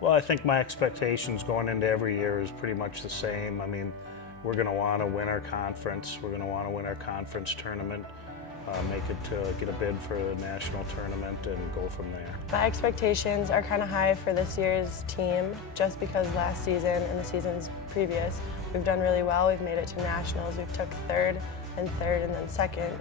Well, I think my expectations going into every year is pretty much the same. I mean, we're going to want to win our conference. We're going to want to win our conference tournament, make it to get a bid for the national tournament and go from there. My expectations are kind of high for this year's team just because last season and the seasons previous we've done really well. We've made it to nationals. We've took third and then second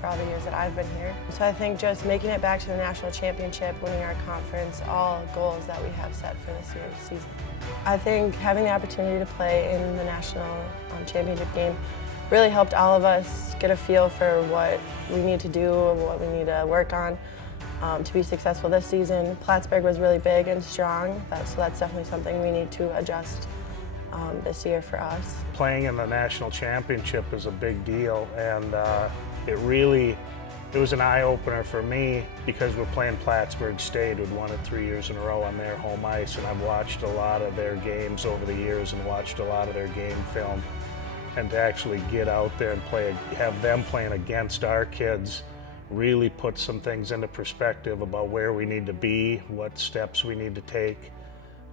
for all the years that I've been here. So I think just making it back to the national championship, winning our conference, all goals that we have set for this year's season. I think having the opportunity to play in the national championship game really helped all of us get a feel for what we need to do, what we need to work on to be successful this season. Plattsburgh was really big and strong, so that's definitely something we need to adjust this year for us. Playing in the national championship is a big deal, and it was an eye-opener for me because we're playing Plattsburgh State, who'd won it 3 years in a row on their home ice, and I've watched a lot of their games over the years and watched a lot of their game film. And to actually get out there and have them playing against our kids really put some things into perspective about where we need to be, what steps we need to take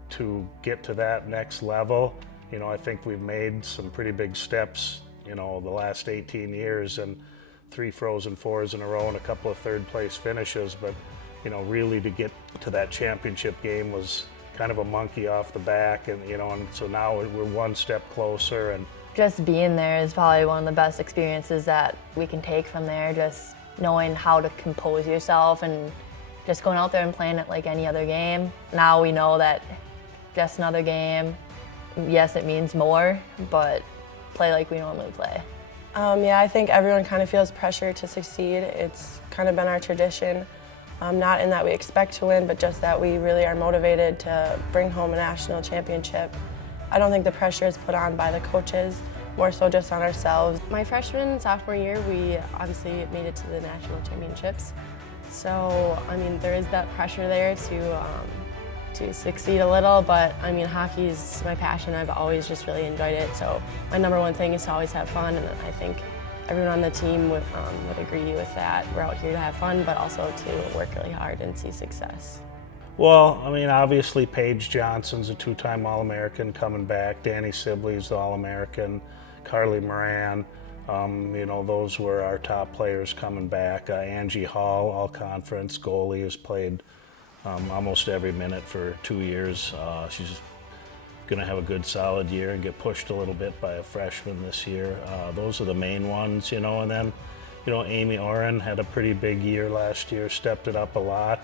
to get to that next level. You know, I think we've made some pretty big steps, you know, the last 18 years, and 3 Frozen Fours in a row and a couple of third place finishes, but you know, really to get to that championship game was kind of a monkey off the back, and you know, and so now we're one step closer. And just being there is probably one of the best experiences that we can take from there, just knowing how to compose yourself and just going out there and playing it like any other game. Now we know that just another game, yes, it means more, but play like we normally play. Yeah, I think everyone kind of feels pressure to succeed. It's kind of been our tradition, not in that we expect to win, but just that we really are motivated to bring home a national championship. I don't think the pressure is put on by the coaches, more so just on ourselves. My freshman and sophomore year, we obviously made it to the national championships. So, I mean, there is that pressure there to succeed a little, but I mean, hockey's my passion. I've always just really enjoyed it. So my number one thing is to always have fun, and I think everyone on the team would agree with that. We're out here to have fun, but also to work really hard and see success. well, I mean, obviously Paige Johnson's a 2-time All-American coming back. Danny Sibley's the All-American. Carly Moran, you know, those were our top players coming back. Angie Hall, all-conference goalie, has played almost every minute for 2 years. She's going to have a good solid year and get pushed a little bit by a freshman this year. Those are the main ones, you know, and then, you know, Amy Oren had a pretty big year last year, stepped it up a lot.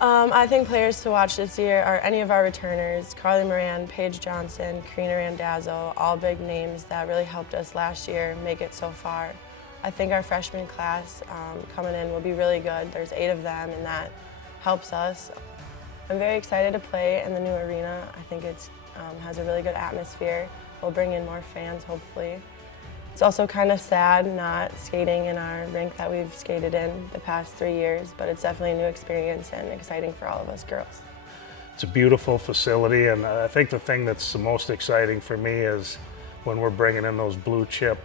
I think players to watch this year are any of our returners, Carly Moran, Paige Johnson, Karina Randazzo, all big names that really helped us last year make it so far. I think our freshman class coming in will be really good. There's 8 of them, and that helps us. I'm very excited to play in the new arena. I think it has a really good atmosphere. We'll bring in more fans, hopefully. It's also kind of sad not skating in our rink that we've skated in the past 3 years, but it's definitely a new experience and exciting for all of us girls. It's a beautiful facility, and I think the thing that's the most exciting for me is when we're bringing in those blue chip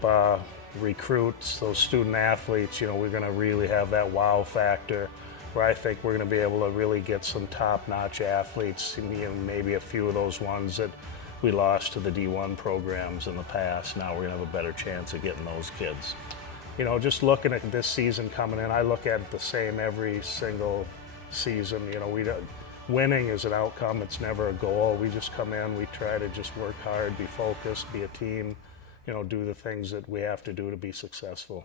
recruits, those student athletes. You know, we're going to really have that wow factor, where I think we're going to be able to really get some top-notch athletes, you know, maybe a few of those ones that we lost to the D1 programs in the past. Now we're going to have a better chance of getting those kids. You know, just looking at this season coming in, I look at it the same every single season. You know, winning is an outcome, it's never a goal. We just come in, we try to just work hard, be focused, be a team, you know, do the things that we have to do to be successful.